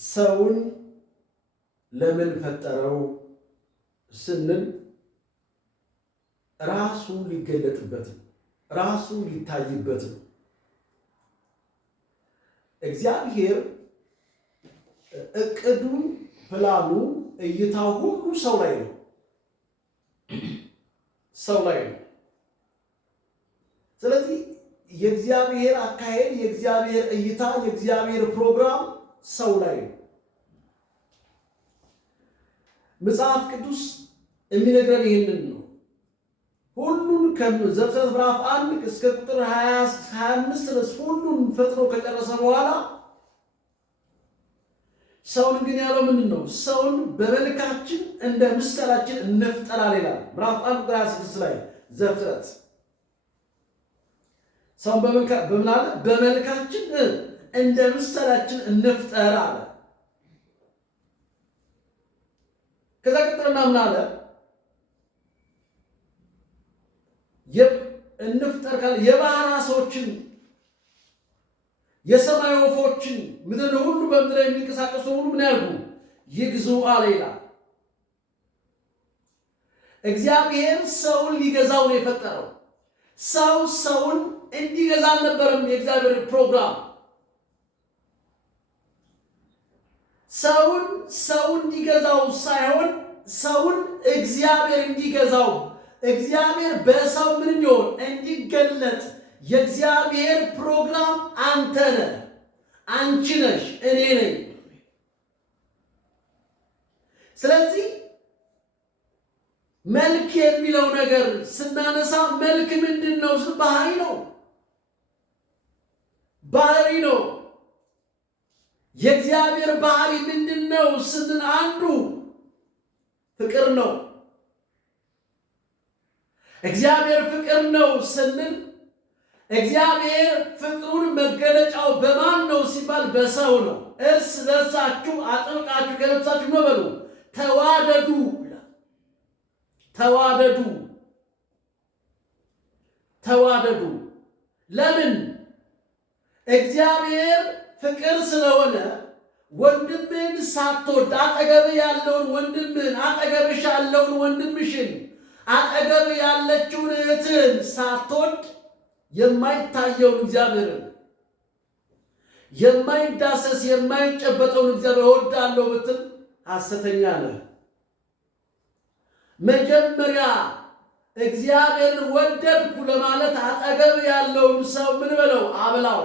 ሰውን ለምን ፈጠረው ስንል ራሱ ሊገለጥበት ነው፣ ራሱ ሊታይበት ነው። እግዚአብሔር እቅዱ፣ ፕላኑ፣ እይታው ሁሉ ሰው ላይ ነው። ስለዚህ የእግዚአብሔር አካሄድ፣ የእግዚአብሔር እይታ፣ የእግዚአብሔር ፕሮግራም ሰው ላይ ነው። መጽሐፍ ቅዱስ የሚነግረን ይህንን ነው። ሁሉን ከዘፍጥረት ምዕራፍ 1 እስከ ቁጥር 25 ድረስ ሁሉን ፈጥሮ ከጨረሰ በኋላ ሰውን ግን ያለው ምንድን ነው? ሰውን በመልካችን እንደ ምሳሌያችን እንፍጠራለን ይላል። ምዕራፍ 1 ቁጥር 26 ላይ ዘፍጥረት ሰውን በምን አለ? በመልካችን እንደ ምሳሌያችን እንፍጠር አለ። ከዛ ቀጥልና ምን አለ? እንፍጠር ካለ የባህር ዓሦችን፣ የሰማይ ወፎችን፣ ምድር ሁሉ በምድር የሚንቀሳቀሱ ሁሉ ምን ያርጉ? ይግዙ አለ ይላል። እግዚአብሔር ሰውን ሊገዛው ነው የፈጠረው። ሰውን እንዲገዛ አልነበረም የእግዚአብሔር ፕሮግራም። ሰውን እንዲገዛው ሳይሆን ሰውን እግዚአብሔር እንዲገዛው፣ እግዚአብሔር በሰው ምን ይሆን እንዲገለጥ የእግዚአብሔር ፕሮግራም አንተ ነህ፣ አንቺ ነሽ፣ እኔ ነኝ። ስለዚህ መልክ የሚለው ነገር ስናነሳ መልክ ምንድን ነው? ባህሪ ነው። የእግዚአብሔር ባህሪ ምንድን ነው ስንል አንዱ ፍቅር ነው። እግዚአብሔር ፍቅር ነው ስንል እግዚአብሔር ፍቅሩን መገለጫው በማን ነው ሲባል በሰው ነው። እርስ በርሳችሁ አጥብቃችሁ ከነፍሳችሁ ነው በሉ ተዋደዱ። ለምን? እግዚአብሔር ፍቅር ስለሆነ ወንድምህን ሳትወድ አጠገብህ ያለውን ወንድምህን፣ አጠገብሽ ያለውን ወንድምሽን፣ አጠገብህ ያለችውን እህትህን ሳትወድ የማይታየውን እግዚአብሔርን፣ የማይዳሰስ የማይጨበጠውን እግዚአብሔር እወዳለሁ ብትል ሐሰተኛ ነህ። መጀመሪያ እግዚአብሔርን ወደድኩ ለማለት አጠገብህ ያለውን ሰው ምን በለው? አብላው፣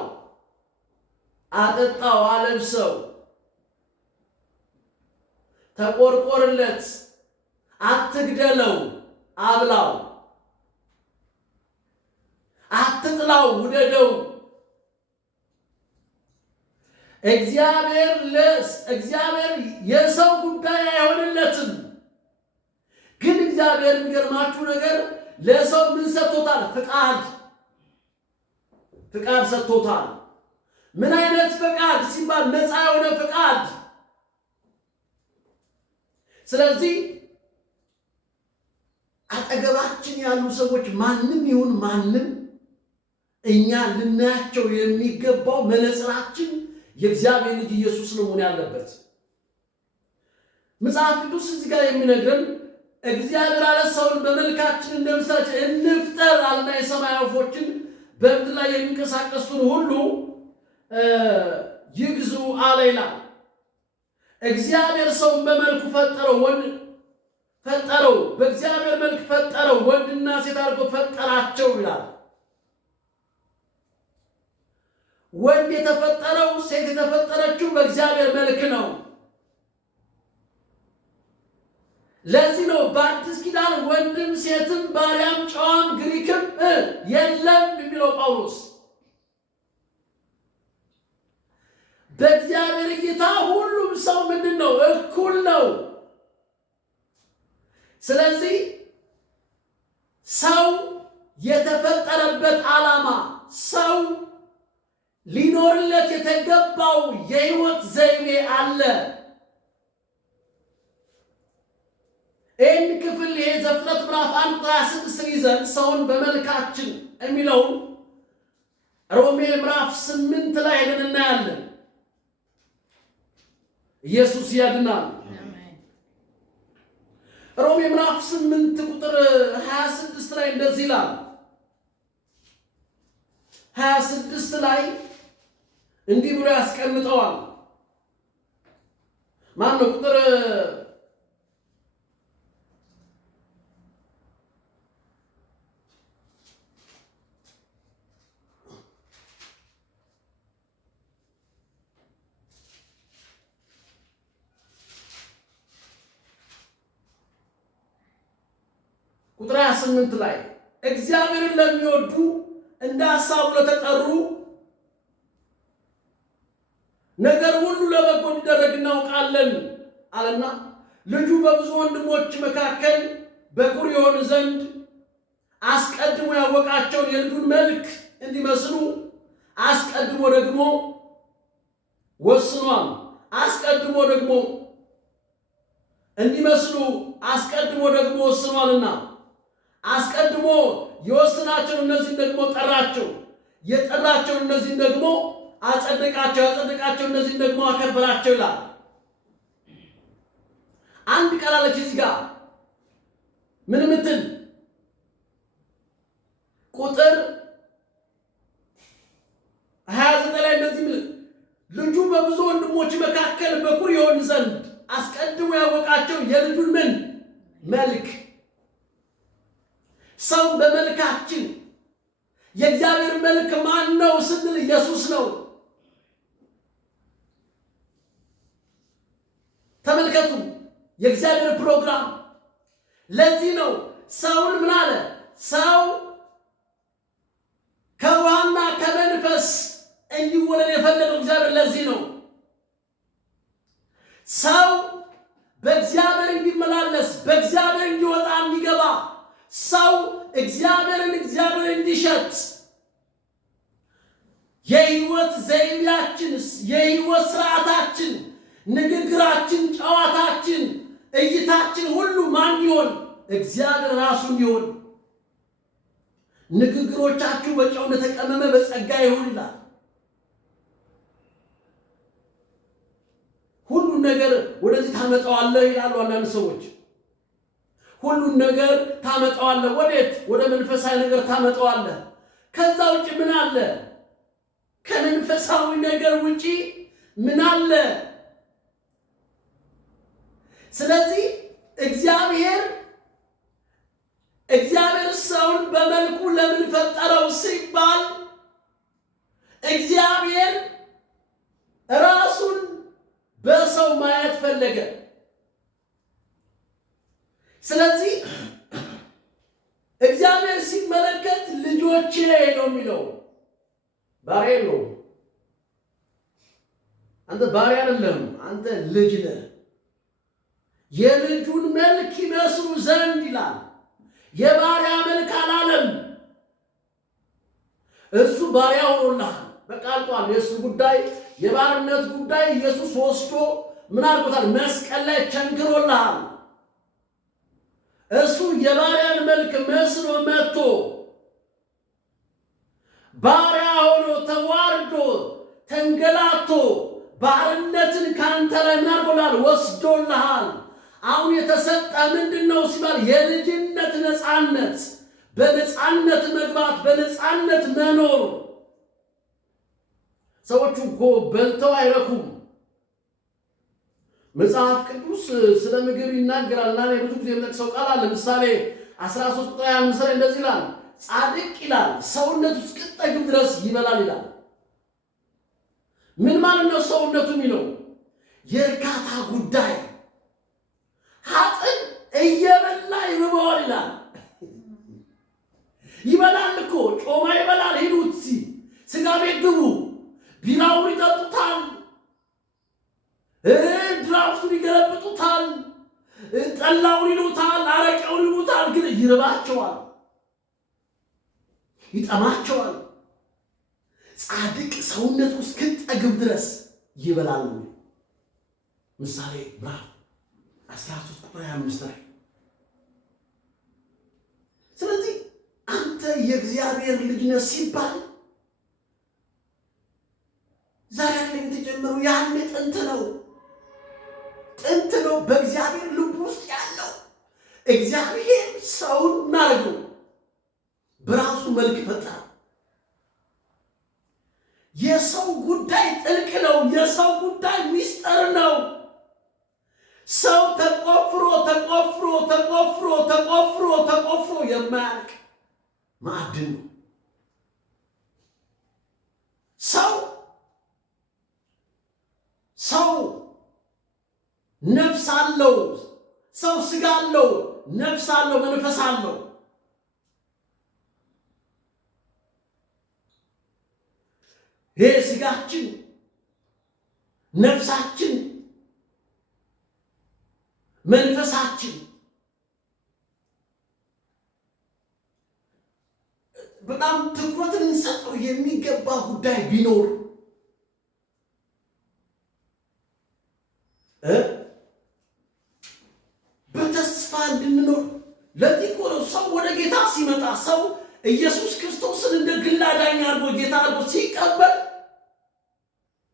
አጠጣው፣ አለብሰው፣ ተቆርቆርለት፣ አትግደለው፣ አብላው፣ አትጥላው፣ ውደደው። እግዚአብሔር የሰው ጉዳይ አይሆንለትም። ግን እግዚአብሔር የሚገርማችሁ ነገር ለሰው ምን ሰጥቶታል? ፍቃድ ሰጥቶታል። ምን አይነት ፍቃድ ሲባል ነፃ የሆነ ፍቃድ። ስለዚህ አጠገባችን ያሉ ሰዎች ማንም ይሁን ማንም እኛ ልናያቸው የሚገባው መነጽራችን የእግዚአብሔር ልጅ ኢየሱስ ነው መሆን ያለበት። መጽሐፍ ቅዱስ እዚህ ጋር የሚነግረን እግዚአብሔር አለ ሰውን በመልካችን እንደ ምሳሌያችን እንፍጠር አለና የሰማይ ወፎችን በምድር ላይ የሚንቀሳቀሱን ሁሉ ይግዙ አለ ይላል። እግዚአብሔር ሰውን በመልኩ ፈጠረው፣ በእግዚአብሔር መልክ ፈጠረው፣ ወንድና ሴት አድርጎ ፈጠራቸው ይላል። ወንድ የተፈጠረው ሴት የተፈጠረችው በእግዚአብሔር መልክ ነው። ለዚህ ነው በአዲስ ኪዳን ወንድም ሴትም ባሪያም ጨዋም ግሪክም የለም የሚለው ጳውሎስ። በእግዚአብሔር እይታ ሁሉም ሰው ምንድን ነው? እኩል ነው። ስለዚህ ሰው የተፈጠረበት ዓላማ፣ ሰው ሊኖርለት የተገባው የህይወት ዘይቤ አለ። ይህን ክፍል ዘፍጥረት ምዕራፍ 1:26 ይዘን ሰውን በመልካችን የሚለውን ሮሜ ምዕራፍ 8 ላይ ሄደን እናያለን። ኢየሱስ ያድናል። ሮሜ ምዕራፍ 8 ቁጥር 26 ላይ እንደዚህ ይላል። 26 ላይ እንዲህ ብሎ ያስቀምጠዋል። ማን ነው? ቁጥር 28 ላይ እግዚአብሔርን ለሚወዱ እንደ ሐሳቡ ለተጠሩ ነገር ሁሉ ለበጎ እንዲደረግ እናውቃለን አለና ልጁ በብዙ ወንድሞች መካከል በኩር ይሆን ዘንድ አስቀድሞ ያወቃቸውን የልጁን መልክ እንዲመስሉ አስቀድሞ ደግሞ ወስኗል። አስቀድሞ ደግሞ እንዲመስሉ አስቀድሞ ደግሞ ወስኗልና አስቀድሞ የወሰናቸው እነዚህን ደግሞ ጠራቸው፣ የጠራቸው እነዚህን ደግሞ አጸደቃቸው፣ ያጸደቃቸው እነዚህን ደግሞ አከበራቸው ይላል። አንድ ቃል አለች እዚህ ጋር ምን ምትል ቁጥር 29 ላይ እንደዚህ ልጁ በብዙ ወንድሞች መካከል በኩር ይሆን ዘንድ አስቀድሞ ያወቃቸው የልጁን ምን መልክ። ሰው በመልካችን የእግዚአብሔር መልክ ማን ነው ስንል ኢየሱስ ነው። ተመልከቱ የእግዚአብሔር ፕሮግራም። ለዚህ ነው ሰውን ምን አለ? ሰው ከውሃና ከመንፈስ እንዲወለድ የፈለገው እግዚአብሔር ለዚህ ነው። ሰው በእግዚአብሔር እንዲመላለስ፣ በእግዚአብሔር እንዲወጣ እንዲገባ፣ ሰው እግዚአብሔርን እንዲሸት የህይወት ዘይቤያችን፣ የህይወት ስርዓታችን፣ ንግግራችን፣ ጨዋታችን፣ እይታችን ሁሉ ማን ይሆን? እግዚአብሔር ራሱ ይሆን። ንግግሮቻችሁ በጨው እንደተቀመመ በጸጋ ይሁን ይላል። ሁሉን ነገር ወደዚህ ታመጣዋለህ ይላሉ አንዳንድ ሰዎች። ሁሉን ነገር ታመጣዋለህ ወዴት? ወደ መንፈሳዊ ነገር ታመጣዋለህ። ከዛ ውጪ ምን አለ? ከመንፈሳዊ ነገር ውጪ ምን አለ? ስለዚህ እግዚአብሔር ሰውን በመልኩ ለምን ፈጠረው ሲባል እግዚአብሔር ራሱን በሰው ማየት ፈለገ። ስለዚህ እግዚአብሔር ሲመለከት ልጆቼ ነው የሚለው፣ ባሪያ ነው። አንተ ባሪያ አይደለም፣ አንተ ልጅ ነህ። የልጁን መልክ ይመስሉ ዘንድ ይላል። የባሪያ መልክ አላለም። እሱ ባሪያ ሆኖልሃል። በቃ አልቋል። የእሱ ጉዳይ፣ የባርነት ጉዳይ ኢየሱስ ወስዶ ምን አድርጎታል? መስቀል ላይ ቸንክሮልሃል። እሱ የባሪያን መልክ መስሎ መጥቶ ባሪያ ሆኖ ተዋርዶ ተንገላቶ ባርነትን ካንተ ላይ ምን አድርጎልሃል? ወስዶልሃል። አሁን የተሰጠ ምንድነው ሲባል የልጅነት ነፃነት፣ በነፃነት መግባት፣ በነፃነት መኖር። ሰዎቹ እኮ በልተው አይረኩም። መጽሐፍ ቅዱስ ስለ ምግብ ይናገራልና እኔ ብዙ ጊዜ የምጠቅሰው ቃል አለ። ምሳሌ 13 ቁጥር 25 ላይ እንደዚህ ይላል፣ ጻድቅ ይላል ሰውነቱ እስኪጠግብ ድረስ ይበላል ይላል። ምን ማለት ነው? ሰውነቱ የሚለው የእርካታ ጉዳይ። ኃጥእ እየበላ ይርበዋል ይላል። ይበላል እኮ ጮማ ይበላል። ሂዱት ስጋ ቤት ግቡ፣ ቢራውን ይጠጡታል፣ ድራፍቱን ይገለብጡታል፣ ጠላውን ይሉታል፣ አረቄውን ይሉታል። ግን ይርባቸዋል፣ ይጠማቸዋል። ጻድቅ ሰውነቱ እስኪጠግብ ድረስ ይበላል። ምሳሌ ምዕራፍ 13 ቁጥር 25 ላይ። ስለዚህ አንተ የእግዚአብሔር ልጅ ነህ ሲባል ዛሬ ላይ የተጀመረው ያኔ ጥንት ነው። አጥንት ነው በእግዚአብሔር ልብ ውስጥ ያለው። እግዚአብሔር ሰውን ማረገው በራሱ መልክ ፈጠረ። የሰው ጉዳይ ጥልቅ ነው። የሰው ጉዳይ ሚስጥር ነው። ሰው ተቆፍሮ ተቆፍሮ ተቆፍሮ ተቆፍሮ ተቆፍሮ የማያልቅ ማዕድን ነው። ሰው ነፍስ አለው። ሰው ስጋ አለው፣ ነፍስ አለው፣ መንፈስ አለው። ይሄ ስጋችን፣ ነፍሳችን፣ መንፈሳችን በጣም ትኩረትን እንሰጠው የሚገባ ጉዳይ ቢኖር በተስፋ እንድንኖር። ለዚህ እኮ ነው ሰው ወደ ጌታ ሲመጣ፣ ሰው ኢየሱስ ክርስቶስን እንደ ግል አዳኝ አድርጎ ጌታ አድርጎ ሲቀበል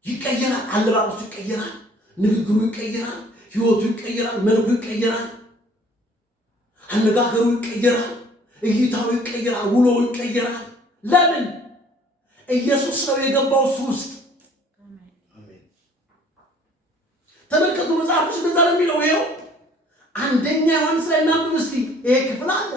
ይቀየራል። አለባበሱ ይቀየራል፣ ንግግሩ ይቀየራል፣ ሕይወቱ ይቀየራል፣ መልኩ ይቀየራል፣ አነጋገሩ ይቀየራል፣ እይታው ይቀየራል፣ ውሎው ይቀየራል። ለምን? ኢየሱስ ነው የገባው እሱ ውስጥ። ተመልከቱ፣ መጽሐፍ ውስጥ እንደዛ ነው የሚለው። ይኸው አንደኛ ዮሐንስ ላይ እናንብብ እስቲ። ይሄ ክፍል አለ